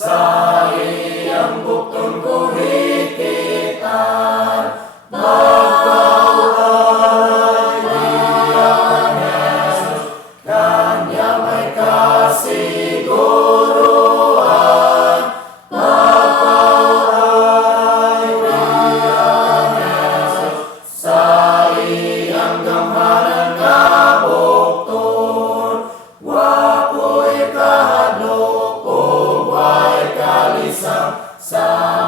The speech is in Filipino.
sa iyang bukton ko hikitan, bagaw ay diyan Jesus, kanya may kasiguruhan, bagaw ay diyan Jesus, sa iyang gamhanan kabukton, wapo'y kahadlok o way kalisang sa